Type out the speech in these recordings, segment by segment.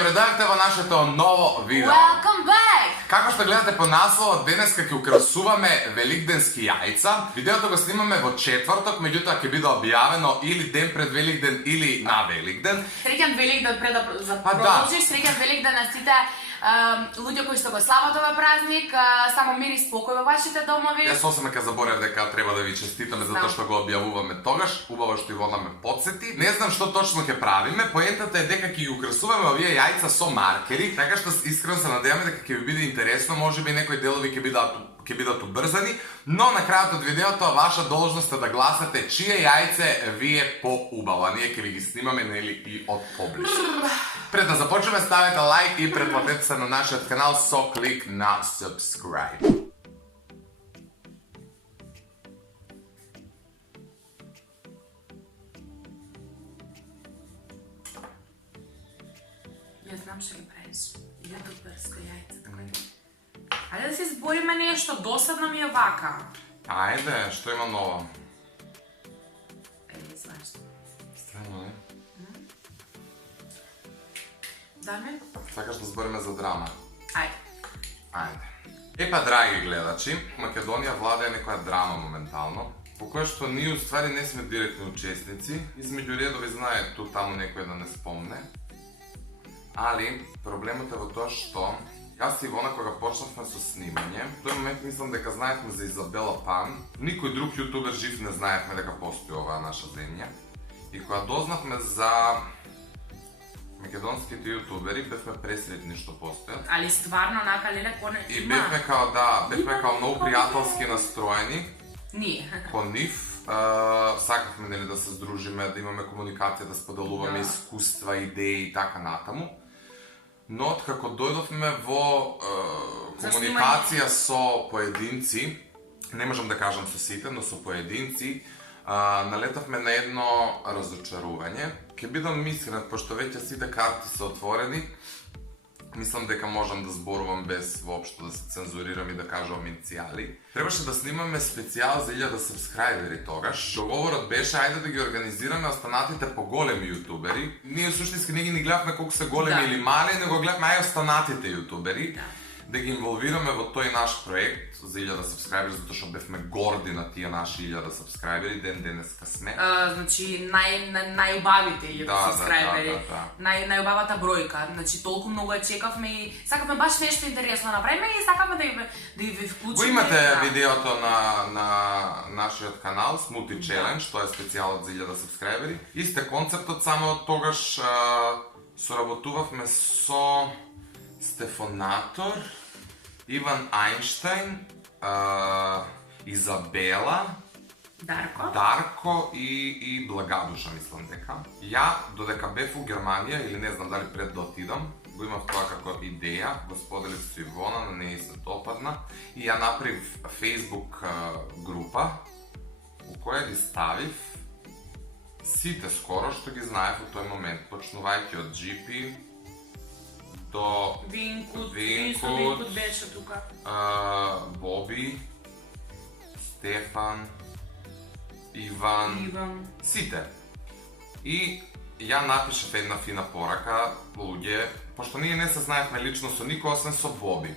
Добредојавте во нашето ново видео. Welcome back! Како што гледате по насловот, денеска ќе украсуваме великденски јајца. Видеото го снимаме во четврток, меѓутоа ќе биде објавено или ден пред Великден или на Великден. Среќен Великден пред да продолжиш, среќен Великден на сите луѓе кои што го слават овој празник, само мир и спокој во вашите домови. Јас сосема ке заборев дека треба да ви честитаме затоа што го објавуваме тогаш, убаво што Ивона ме потсети. Не знам што точно ќе правиме, поентата е дека ќе ги украсуваме овие јајца со маркери, така што искрено се надеваме дека ќе ви биде интересно, можеби некои делови ќе бидат убрзани, но на крајот од видеото ваша должност е да гласате чие јајце ви е поубаво, а ние ќе ви ги снимаме нели и од поблизу. Пред да започнеме, ставете лайк и претплатете се на нашиот канал со клик на subscribe. Ја знам што ги правиш. Јутуберско јајце, така е. Ајде да се избориме нешто, досадно ми е вака. Ајде, што има ново? Еј, знаеш. Странно, не? Даме? Сакаш да збориме за драма? Ајде. Епа, драги гледачи, Македонија владее некоја драма моментално, по која што ние уствари не сме директни учесници, измеѓу редови знае ту таму некој да не спомне. Али, проблемот е во тоа што јас и Ивона кога почнавме со снимање, в тој момент мислам дека знаевме за Изабела Пан, никој друг јутубер жив не знаевме дека постои оваа наша земја. И кога дознавме за македонските јутубери, бевме пресретни што постојат. Али стварно онака леле коне И има? бевме као многу пријателски настроени Ние. кон нив. Сакавме нели да се здружиме, да имаме комуникација, да споделуваме искуства, идеи и така натаму. Но откако дојдовме во комуникација со поединци, не можам да кажам со сите, но со поединци, налетавме на едно разочарување. Ќе бидам искрен, пошто веќе сите карти се отворени, мислам дека можам да зборувам без воопшто да се цензурирам и да кажувам иницијали. Требаше да снимаме специјал за 1000 сабскрајбери тогаш. Договорот беше ајде да ги организираме останатите поголеми јутубери. Ние суштински не ги гледавме колку се големи или мали, него гледавме ај останатите јутубери. Да ги инволвираме во тој наш проект за 1000 сабскрајбери, затоа што бевме горди на тие наши 1000 сабскрајбери, денеска сме. Значи најубавите 1000 сабскрајбери. Најубавата бројка. Значи толку многу ја чекавме и сакавме баш нешто интересно да направиме и сакавме да ви вклучиме. Го имате видеото на нашиот канал Smoothie Challenge, тоа е специјалот за 1000 сабскрајбери. Исте концептот, само тогаш соработувавме со Стефонатор, Иван Ајнштајн, Изабела, Дарко и Благадуша, мислам дека. Ја, додека бев у Германија, или не знам дали пред да отидам, го имав тоа како идеја, го споделив со Ивона, на неј се допадна, и ја направив Facebook група, у која ги ставив сите скоро што ги знаев во тој момент, почнувајќи од GP, до Винкут беше тука. Боби, Стефан, Иван, сите. И ја напишав една фина порака, луѓе, пошто ние не се знаевме лично со никој освен со Боби.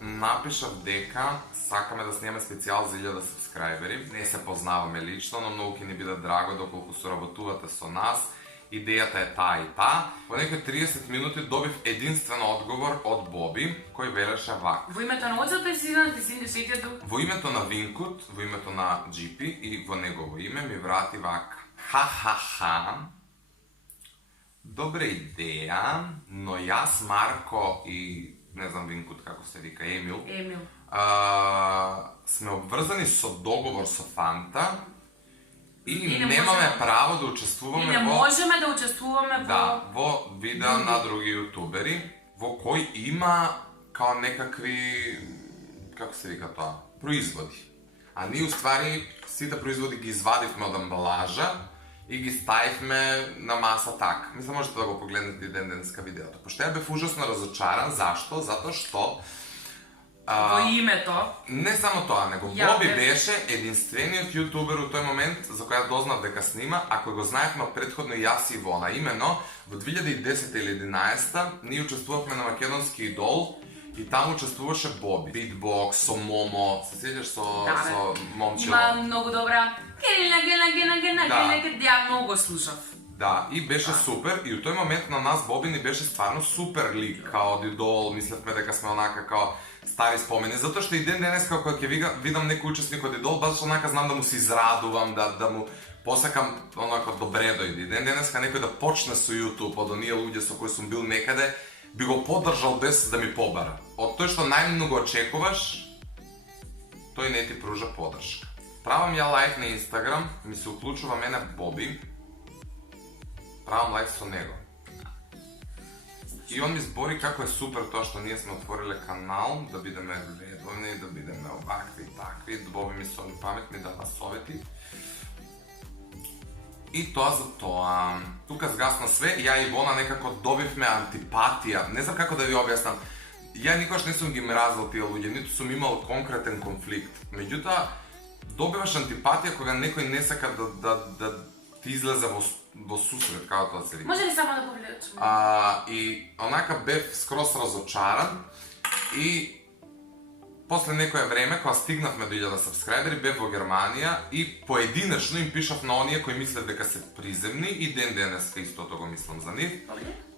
Напишав дека сакаме да снимаме специјал за 1000 сабскрајбери. Не се познаваме лично, но многу ќе ни биде драго доколку соработувате со нас. Идејата е таа и таа. Во некои 30 минути добив единствен одговор од Боби, кој велеше вака. Во името на Отцот и Синот и Светиот Дух. Во името на Винкут, во името на GP и во негово име ми врати вака. Ха-ха-ха. Добра идеја, но јас, Марко и не знам Винкут како се вика, Емил. Сме обврзани со договор со Фанта. И немаме право да учествуваме и не можеме да учествуваме во видеа на други јутубери, во кој има као некакви, како се вика тоа, производи. А ние уствари сите производи ги извадивме од амбалажа и ги ставивме на маса така. Мислам можете да го погледнете и денеска видеото. Пошто ја бев ужасно разочаран, зашто? Затоа што Во името. Не само тоа, него Боби беше единствениот јутубер у тој момент за која дознав дека снима, ако го знаевме од претходно јас и Ивона. Имено, во 2010 или 2011 ние учествувавме на Македонски идол и таму учествуваше Боби. Битбокс, со Момо, се сеќаш со момчило. Има многу добра... Ја многу слушав. Да, и беше супер, и у тој момент на нас Боби ни беше стварно супер лик, као од идол, мислевме дека сме онака као стари спомени, затоа што и ден денес кога ќе видам некој учесник од идол, баш онака знам да му се израдувам, да му посакам онака добре дојде. Ден денес кога некој да почне со YouTube, од оние луѓе со кои сум бил некаде, би го поддржал без да ми побара. Од тој што најмногу очекуваш, тој не ти пружа поддршка. Правам ја лайк на Инстаграм, ми се уклучува мене Боби, правам лайк со него. И он ми збори како е супер тоа што ние сме отвориле канал, да бидеме редовни, да бидеме овакви и такви, Боби ми соли памет, ми дава совети. И тоа за тоа. Тука згасна све, ја и Ивона некако добивме антипатија. Не знам како да ви објаснам. Ја никогаш не сум ги мразел тие луѓе, ниту сум имал конкретен конфликт. Меѓутоа, добиваш антипатија кога некој не сака да ти излезе во сусрет, како тоа се вика. Може ли само да повлечеш? И онака бев скроз разочаран и после некое време, кога стигнавме до 1000 сабскрајбери, бев во Германија и поединечно им пишав на оние кои мислев дека се приземни и ден денеска истото го мислам за нив.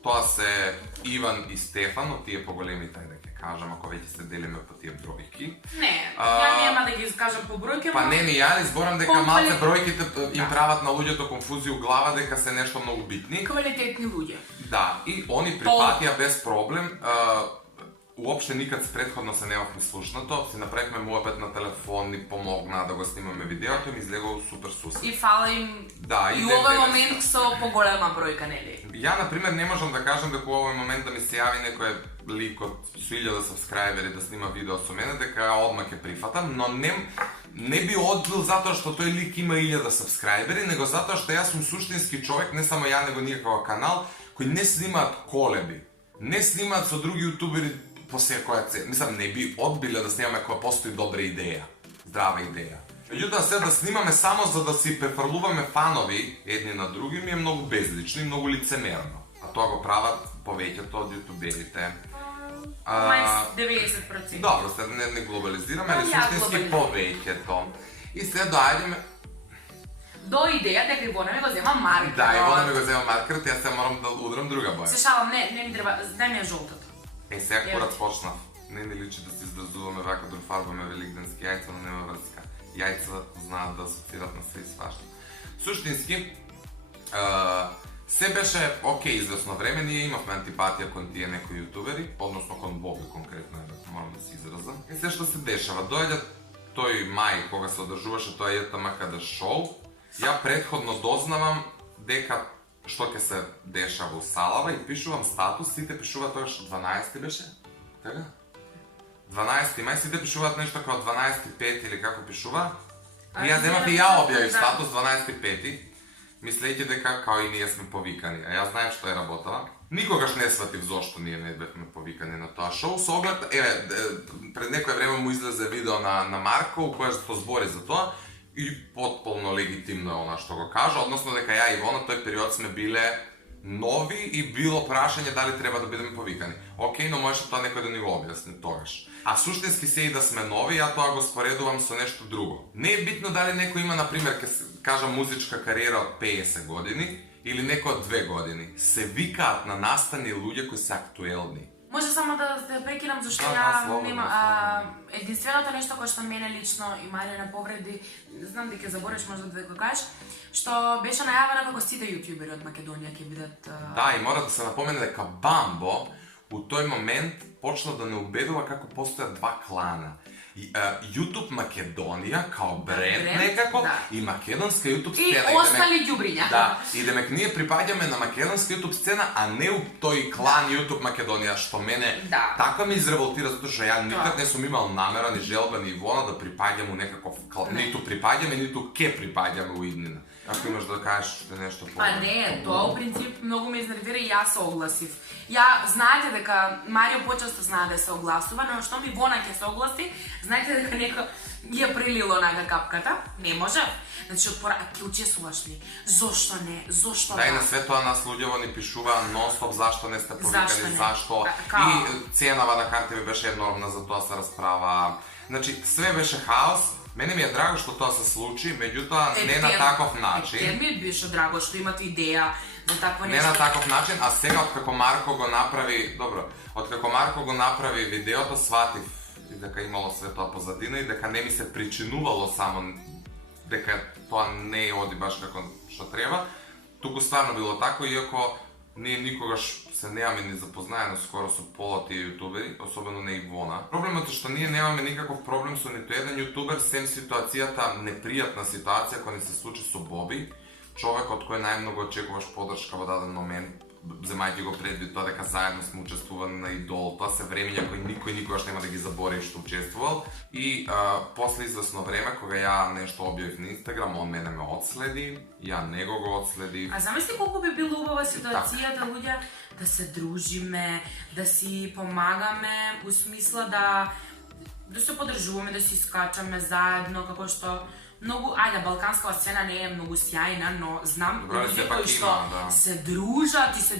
Тоа се Иван и Стефан, од тие поголемите, да ќе кажам, ако веќе се делиме по тие бројки. Не, ја нема да ги кажам по бројки, па не, ја зборам дека малце бројките им прават на луѓето конфузија у глава дека се нешто многу битни. Квалитетни луѓе. Да, и они прифатија без проблем. Уопште никад предходно се немавме слушнато, си направивме муабет на телефон, ни помогна да го снимаме видеото и ми излегол супер сусед. И фала им да, и у овој момент со поголема бројка, нели? Ја, например, не можам да кажам дека у овој момент да ми се јави некој лик од 1000 сабскрајбери да снима видео со мене, дека одма ќе прифатам, но не би одбил затоа што тој лик има 1000 сабскрајбери, него затоа што јас сум суштински човек, не само ја, него ние како канал, кои не снимаат колеби, не снимаат со други јутубери по секоја цена. Мислам, не би одбиле да снимаме кога постои добра идеја, здрава идеја. Меѓутоа, се да снимаме само за да си префрлуваме фанови едни на други ми е многу безлично и многу лицемерно. А тоа го прават повеќето од јутуберите. 90%. Добро, се не глобализираме, али суштински повеќето. И се доаѓаме до идеја дека Ивона ми го зема маркер. Да, Ивона ми го зема маркерот, јас се морам да удрам друга боја. Се шалам, не ми треба, дај ми ја жолтата. Сега курат почнав. Не ни личи да се изразуваме вака, да фарбаме великденски јајца, но нема врска. Јајца знаат да асоцират на се и свашта. Суштински, се беше окей известно време, ние имавме антипатија кон тие некои јутубери, односно кон Боби конкретно, морам да се изразам. И се што се дешава, дојде тој мај кога се одржуваше тоа ЈТМКД шоу, ја претходно дознавам дека што ќе се дешава у Салава и пишувам статус, сите пишуваат тогаш 12 беше? Така? 12 мај, сите пишуваат нешто како 12.5 или како пишува. И ја земав и ја објавив статус 12.5, мислејќи дека као и ние сме повикани. А јас знаем што е работала. Никогаш не сватив зошто ние не бевме повикани на тоа шоу. Со оглед, пред некој време му излезе видео на Марко, у која што збори за тоа. И потполно легитимно е она што го кажа, односно дека ја и Ивона тој период сме биле нови и било прашање дали треба да бидеме повикани. Океј, но можеше тоа некој да ни го објасни тогаш. А суштински се и да сме нови, ја тоа го споредувам со нешто друго. Не е битно дали некој има, например, ќе кажам музичка кариера од 50 години или некој од 2 години. Се викаат на настани луѓе кои се актуелни. Може само да те прекинам зашто ја нема единственото нешто кое што мене лично и Марија повреди, знам дека забориш може да го кажеш, што беше најавено како сите јутубери од Македонија ќе бидат. Да, и мора да се напомене дека Бамбо у тој момент почна да не убедува како постојат два клана. YouTube Македонија као бренд некако и македонска YouTube сцена. И остали ѓубриња. Да, и демек ние припаѓаме на македонска YouTube сцена, а не у тој клан YouTube Македонија, што мене така ме изреволтира, затоа што ја никад не сум имал намера, ни желба, ни вола да припаѓам у некаков клан. Ниту припаѓаме, ниту ке припаѓаме у иднина. Ако имаш да кажеш уште нешто Па не, тоа у принцип многу ме изнервира и јас се огласив. Ја знаете дека Марио почесто знае да се огласува, но што ми Вона ќе се огласи, знаете дека некој ја прелило на капката, не може. Значи ќе учесуваш ли? Зошто не? Зошто да? Да, и на све тоа нас луѓево ни пишува нон-стоп зашто не сте повикани, зашто. И ценава на Картеви беше еднородна, за тоа се расправа. Значи, све беше хаос. Мене ми е драго што тоа се случи, меѓутоа не на таков начин. Те ми беше драго што имате идеја за такво нешто. Не на таков начин, а сега откако Марко го направи, добро, откако Марко го направи видеото, сватив и дека имало све тоа позадина и дека не ми се причинувало само дека тоа не оди баш како што треба. Туку стварно било тако, иако ние никогаш се немаме ни запознаено скоро со пола тие јутубери, особено не Ивона. Проблемот е што ние немаме никаков проблем со ниту еден јутубер, сем ситуацијата, непријатна ситуација која ни се случи со Боби, човек од кој најмногу очекуваш подршка во даден момент, земајќи го предвид тоа дека заедно сме учествували на Идол, тоа се времења кои никој никогаш нема да ги заборави што учествувал. И после известно време, кога ја нешто објавив на Инстаграм, он мене ме одследи, ја него го одследив. А замисли колку би било убава ситуацијата, луѓе, да се дружиме, да си помагаме, у смисла да се подржуваме, да си скачаме заедно, како што многу, ајде, балканскава сцена не е многу сјајна, но знам луѓе кои што се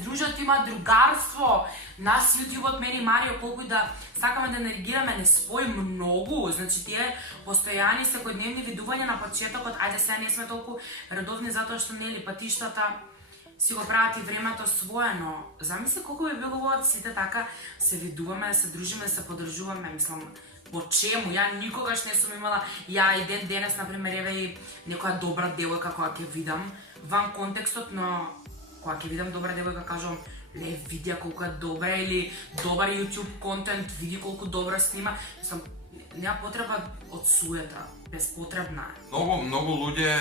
дружат, има другарство. Нас јутјубот, мене и Марио, колку да сакаме да енергираме, не спои многу. Значи, тие постојани секојдневни видувања на почетокот, ајде сега не сме толку редовни затоа што нели патиштата си го прават и времето свое, но замисли колку би било убаво сите така се видуваме, се дружиме, се подржуваме, мислам, по чему? Ја никогаш не сум имала, ја и денес, например, еве и некоја добра девојка која ќе видам, ван контекстот, но кога ќе видам добра девојка, кажам, ле, видја колку е добра, или добар YouTube контент, види колку добро снима, мислам, нема потреба од суета, безпотребна. Многу луѓе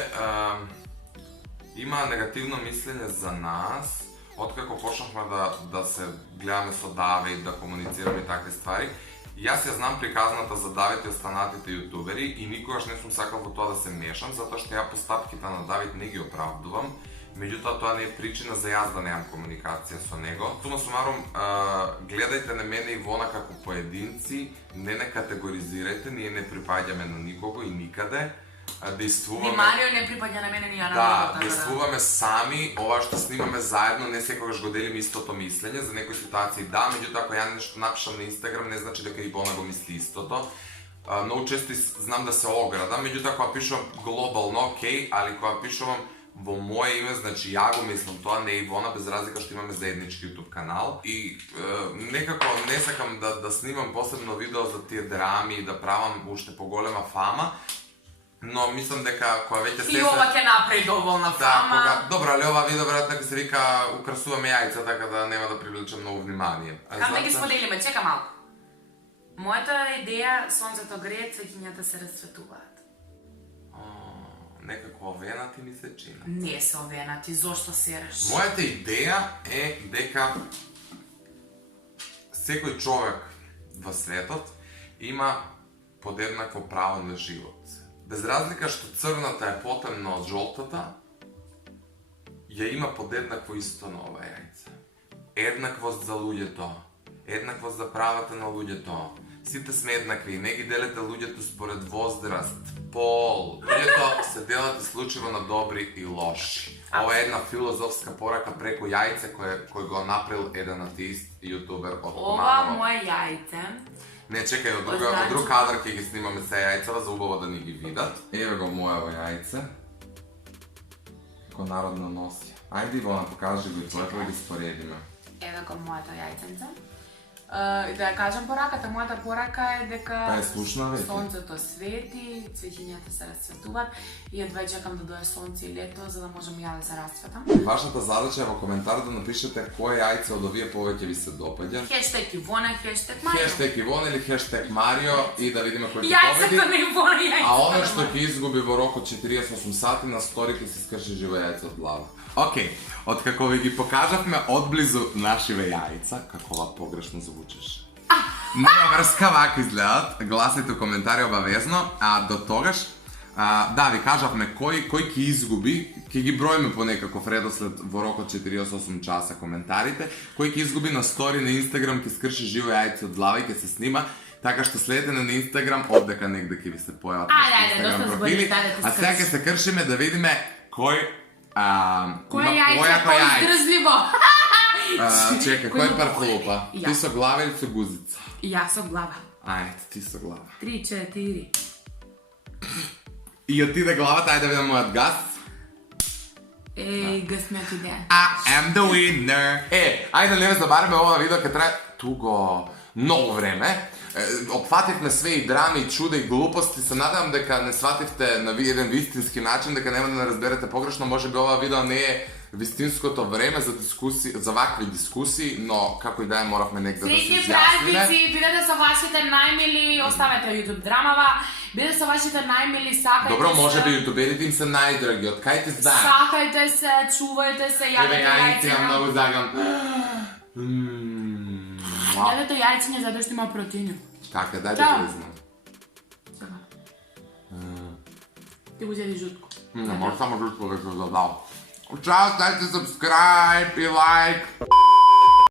има негативно мислење за нас, откако почнахме да се гледаме со Даве и да комуницираме такви ствари. Јас ја знам приказната за Давид и останатите јутубери и никогаш не сум сакал во тоа да се мешам, затоа што ја постапките на Давид не ги оправдувам, меѓутоа тоа не е причина за јас да немам комуникација со него. Сума сумарум, гледајте на мене и Вона како поединци, не категоризирајте, ние не припаѓаме на никого и никаде. Действуваме... Ни Марио не припаѓа на мене, ни ја на Да, действуваме сами, ова што снимаме заедно, не секогаш го делиме истото мислење, за некои ситуации да, меѓутоа ако ја нешто напишам на Инстаграм, не значи дека и Вона го мисли истото. Многу често знам да се ограда, меѓутоа кога пишувам глобално, окей, али кога пишувам во моје име, значи ја го мислам тоа, не и Вона, без разлика што имаме заеднички YouTube канал. И некако не сакам да снимам посебно видео за тие драми и да правам уште поголема фама, но мислам дека кога веќе се... И ова ќе направи доволна фама. Да, добро, али ова видео веројатно ќе се вика украсуваме јајца, така да нема да привлече многу внимание. Кам да ги споделиме, чека малку. Мојата идеја, сонцето грее, цвеќињата се расцветуваат. Некако овенати ми се чина. Не се овенати, зошто сереш? Мојата идеја е дека секој човек во светот има подеднакво право на живот. Без разлика што црната е потемна од жолтата, ја има подеднакво исто на ова јајце. Еднаквост за луѓето, еднаквост за правата на луѓето. Сите сме еднакви, не ги делете луѓето според возраст, пол. Луѓето се делат исклучиво на добри и лоши. Ова е една филозофска порака преку јајце кој го направил еден атеист јутубер од Маново. Ова моје јајце. Не, чекај, од друг кадар ќе ги снимаме се јајцава за убаво да ни ги видат. Еве го мојево јајце. Како народно носи. Ајде Ивона, покажи го и твоето да ги споредиме. Еве го моето јајценце. Да ја кажам пораката, мојата порака е дека Та е слушна веќе. Сонцето свети, цвеќињата се расцветуваат и едва чекам да дое сонце и лето за да можам ја да се расцветам. Вашата задача е во коментар да напишете кое јајце од овие повеќе ви се допаѓа. Хештег Ивона, хештег Марио. Хештег Ивона или хештег Марио и да видиме кој ќе Јајцето победи. на Ивона, јајцето. А оно што ќе изгуби во рок од 48 сати на стори ќе се скрши живо јајце од глава. Океј, откако ви ги покажавме одблизу нашиве јајца, како ова погрешно звучиш. Нема врска, вака изгледат, гласните у коментари обавезно, а до тогаш Да, ви кажавме кој ќе изгуби, ќе ги броиме по некаков редослед во рок од 48 часа коментарите, кој ќе изгуби на стори на Инстаграм, ќе скрши живо јајце од глава и ќе се снима, така што следете на Инстаграм, оддека негде ќе ви се појават доста профили. А сега ќе се кршиме да видиме кој кој јајце е поиздржливо. Чекај, кој е парфлупа? Ти со глава или со гузица? Јас со глава. Ајде, ти со глава. 3, 4. И отиде главата, ајде да видам мојот газ. Гасмет идеја. I am the winner. Ајде да не ме забареме ова видео, ке трае туго многу време. Опфативме све и драми, и чуда, и глупости. Се надевам дека не свативте на еден вистински начин, дека нема да не разберете погрешно. Може би ова видео не е вистинското време за дискусии, за вакви дискусии, но како и да е, моравме негде да се изјасниме. Среќни празници, бидете со вашите најмили, оставете YouTube драмава, бидете со вашите најмили, сакајте се. Добро, може би јутуберите им се најдраги, од кај ти знаеш? Сакајте се, чувајте се, јадете јајцина. Ја многу загам. Јадете јајцина затоа што има протеини. Така, дај да признам. Ти го зеди жутко. Може само жутко да се задал. Чао, ставите subscribe и like.